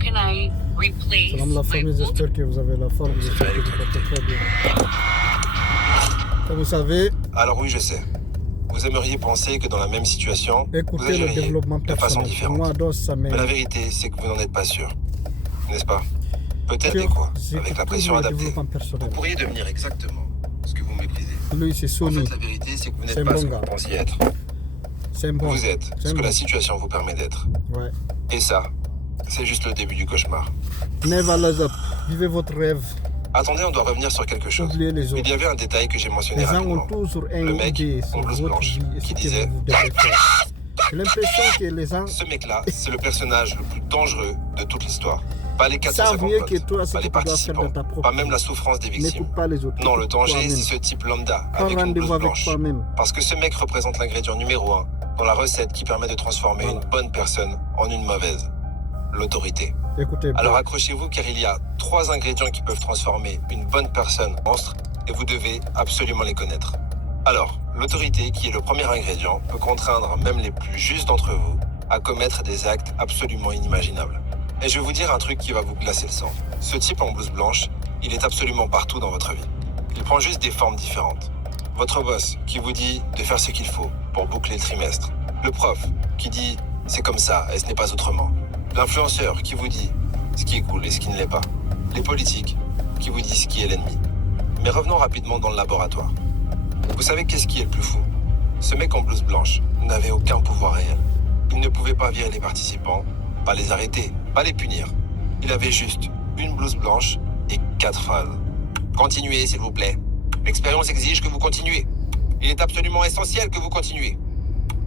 can I replace Salam la famille, j'espère que vous avez la forme, j'espère que vous portez très bien. Comme vous savez, Alors oui, je sais. Vous aimeriez penser que dans la même situation, vous écoutez le agiriez développement de façon personnel. Pour moi, différente. dos, ça Mais la m'est... vérité, c'est que vous n'en êtes pas sûr. N'est-ce pas? Peut-être et Sûr, quoi? j'écoute Avec la tout pression le adaptée, développement vous personnel. pourriez devenir exactement ce que vous méprisez. Lui, c'est En Sony. fait, la vérité, c'est que vous C'est n'êtes un pas ce bon que vous gars. pensiez être. C'est un bon. Vous êtes C'est ce un que la bon. situation vous permet d'être. Ouais. Et ça, c'est juste le début du cauchemar. Never let up. Vivez votre rêve. Attendez, on doit revenir sur quelque chose. Oubliez les Il autres. y avait un détail que j'ai mentionné Les gens rapidement. ont toujours un Le mec idée en sur blouse votre blanche vie et ce qui que disait vous devez faire. J'ai l'impression que les gens ce mec-là, c'est le personnage le plus dangereux de toute l'histoire. Pas les savent 450 mieux potes, que toi ce pas que les tu dois faire participants, dans ta propre pas même vie. la souffrance des victimes. N'écoute pas les autres. Non, le écoute danger, toi-même. c'est ce type lambda Prends avec une rendez-vous blouse avec blanche. toi-même. Parce que ce mec représente l'ingrédient numéro 1 dans la recette qui permet de transformer Voilà. une bonne personne en une mauvaise. L'autorité. Écoutez, Alors accrochez-vous car il y a 3 ingrédients qui peuvent transformer une bonne personne en monstre et vous devez absolument les connaître. Alors, l'autorité, qui est le premier ingrédient, peut contraindre même les plus justes d'entre vous à commettre des actes absolument inimaginables. Et je vais vous dire un truc qui va vous glacer le sang. Ce type en blouse blanche, il est absolument partout dans votre vie. Il prend juste des formes différentes. Votre boss qui vous dit de faire ce qu'il faut pour boucler le trimestre. Le prof qui dit c'est comme ça et ce n'est pas autrement. L'influenceur qui vous dit ce qui est cool et ce qui ne l'est pas. Les politiques qui vous disent ce qui est l'ennemi. Mais revenons rapidement dans le laboratoire. Vous savez qu'est-ce qui est le plus fou? Ce mec en blouse blanche n'avait aucun pouvoir réel. Il ne pouvait pas virer les participants, pas les arrêter, pas les punir. Il avait juste une blouse blanche et 4 phrases. Continuez, s'il vous plaît. L'expérience exige que vous continuez. Il est absolument essentiel que vous continuez.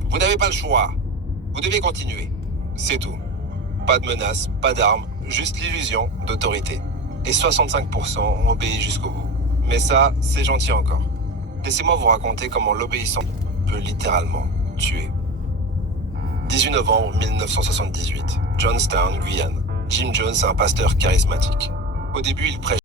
Vous n'avez pas le choix. Vous devez continuer. C'est tout. Pas de menaces, pas d'armes, juste l'illusion d'autorité. Et 65% ont obéi jusqu'au bout. Mais ça, c'est gentil encore. Laissez-moi vous raconter comment l'obéissance peut littéralement tuer. 18 novembre 1978, Johnstown, Guyane. Jim Jones est un pasteur charismatique. Au début, il prêche